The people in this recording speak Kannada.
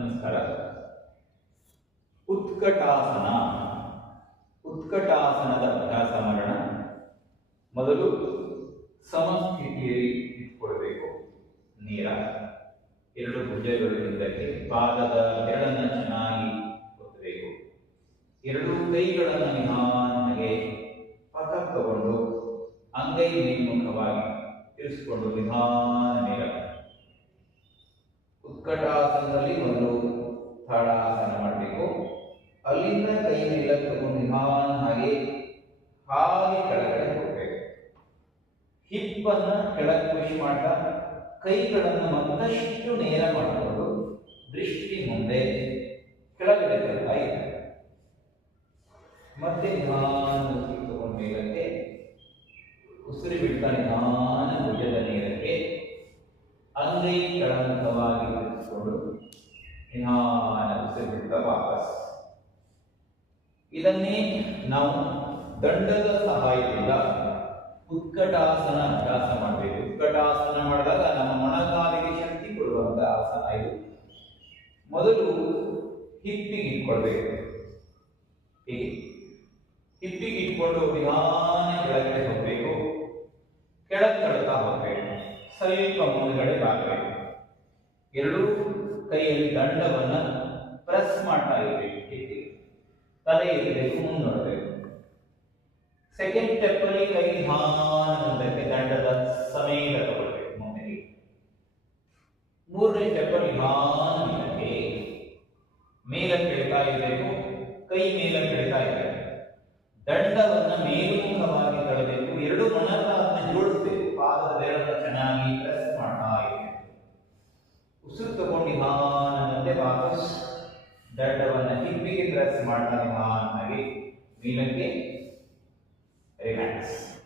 ನಮಸ್ಕಾರ. ಉತ್ಕಟಾಸನ. ಉತ್ಕಟಾಸನದ ಅಭ್ಯಾಸ ಮಾಡೋಣ. ಮೊದಲು ಸಮಸ್ಥಿತಿಯಲ್ಲಿ ಇಟ್ಕೊಳ್ಬೇಕು. ನೇರ ಎರಡು ಭುಜಗಳು ಹಿಂದಕ್ಕೆ, ಪಾದದ ಬೆರಳನ್ನು ಚೆನ್ನಾಗಿ ಒತ್ತಬೇಕು. ಎರಡು ಕೈಗಳನ್ನು ನಿಧಾನವಾಗಿ ಪಕ್ಕಕ್ಕೆ ತಗೊಂಡು ಅಂಗೈ ಮೇಲ್ಮುಖವಾಗಿ ತಿರುಗಿಸಿಕೊಂಡು ನಿಧಾನ ನೇರ. ಉತ್ಕಟಾಸನದಲ್ಲಿ ಮೊದಲು ತಾಡಾಸನ ಮಾಡಬೇಕು. ಅಲ್ಲಿಂದ ಕೈ ಮೇಲಕ್ಕೆ ತಗೊಂಡು ನಿಧಾನ ಹಾಗೆ ಕೆಳಗಡೆ ಹೋಗಬೇಕು. ಹಿಪ್ಪನ್ನು ಕೆಳಗೆ ಪುಷ್ ಮಾಡ್ತಾ ಕೈಗಳನ್ನು ಮತ್ತಷ್ಟು ನೇರ ಮಾಡಿಕೊಂಡು ದೃಷ್ಟಿ ಮುಂದೆ ಕೆಳಗಡೆ ತರ್ತಾ ಇದೆ. ಮತ್ತೆ ನಿಧಾನ ತಗೊಂಡು ಮೇಲಕ್ಕೆ ಉಸಿರು ಬಿಡ್ತಾ ನಿಧಾನ ಭುಜದ ನೇರಕ್ಕೆ ಅಂಗೈ ಕೆಳಮುಖವಾಗಿ ಇರಿಸಿಕೊಂಡು ನಿಧಾನ ಉಸಿರು ಬಿಡ್ತಾ ವಾಪಸ್. ಇದನ್ನೇ ನಾವು ದಂಡದ ಸಹಾಯದಿಂದ ಉತ್ಕಟಾಸನ ಅಭ್ಯಾಸ ಮಾಡಬೇಕು. ಉತ್ಕಟಾಸನ ಮಾಡಿದಾಗ ನಮ್ಮ ಮೊಣಕಾಲಿಗೆ ಶಕ್ತಿ ಕೊಡುವಂತ ಆಸನ ಇದು. ಮೊದಲು ಹಿಪ್ಪಿಗೆ ಇಟ್ಕೊಳ್ಬೇಕು. ಹೀಗೆ ಹಿಪ್ಪಿಗೆ ಇಟ್ಕೊಂಡು ನಿಧಾನ ಕೆಳಗಡೆ ಹೋಗ್ಬೇಕು. ಕೆಳಗೆ ತಳ್ತಾ ಹೋಗ್ಬೇಕು. ಸ್ವಲ್ಪ ಮುಂದುಗಡೆ ಬಾಗಬೇಕು. ಎರಡೂ ಕೈಯಲ್ಲಿ ದಂಡವನ್ನ ಪ್ರೆಸ್ ಮಾಡ್ತಾ ಇರಬೇಕು. ಹೀಗೆ ತಲೆ ಇರಬೇಕು, ಮುಂದೊಡಬೇಕು. ಸೆಕೆಂಡ್ ಸ್ಟೆಪ್ ಅಲ್ಲಿ ಕೈ ನಿಧಾನ ಮುಂದಕ್ಕೆ ದಂಡದ ಸಮೇತ ತಗೊಳ್ಬೇಕು ಮುಂದೆ. ಮೂರನೇ ಸ್ಟೆಪ್ ಅಲ್ಲಿ ನಿಧಾನ ಮೇಲಕ್ಕೆ ಇಳ್ತಾ ಇರಬೇಕು. ಕೈ ಮೇಲಕ್ಕೆ ಇಳ್ತಾ ಇರಬೇಕು. ದಂಡವನ್ನ ಮೇಲ್ಮುಖವಾಗಿ ತಳ್ಳಬೇಕು. ಎರಡು ಮೊಣಕಾಲನ್ನ ಜೋಡಿಸಬೇಕು. ಪಾದದ ಬೆರಳನ್ನು ಚೆನ್ನಾಗಿ ಪ್ರೆಸ್ ಮಾಡ್ತಾ ಇರಬೇಕು. ಉಸಿರು ತಗೊಂಡು ನಿಧಾನ ಮುಂದೆ ವಾಪಸ್ ದಂಡವನ್ನ ಹಿಪ್ಪಿಗೆ ಪ್ರೆಸ್ ಮಾಡ್ತಾ ನಿಧಾನವಾಗಿ ಮೇಲಕ್ಕೆ ರಿಲ್ಯಾಕ್ಸ್.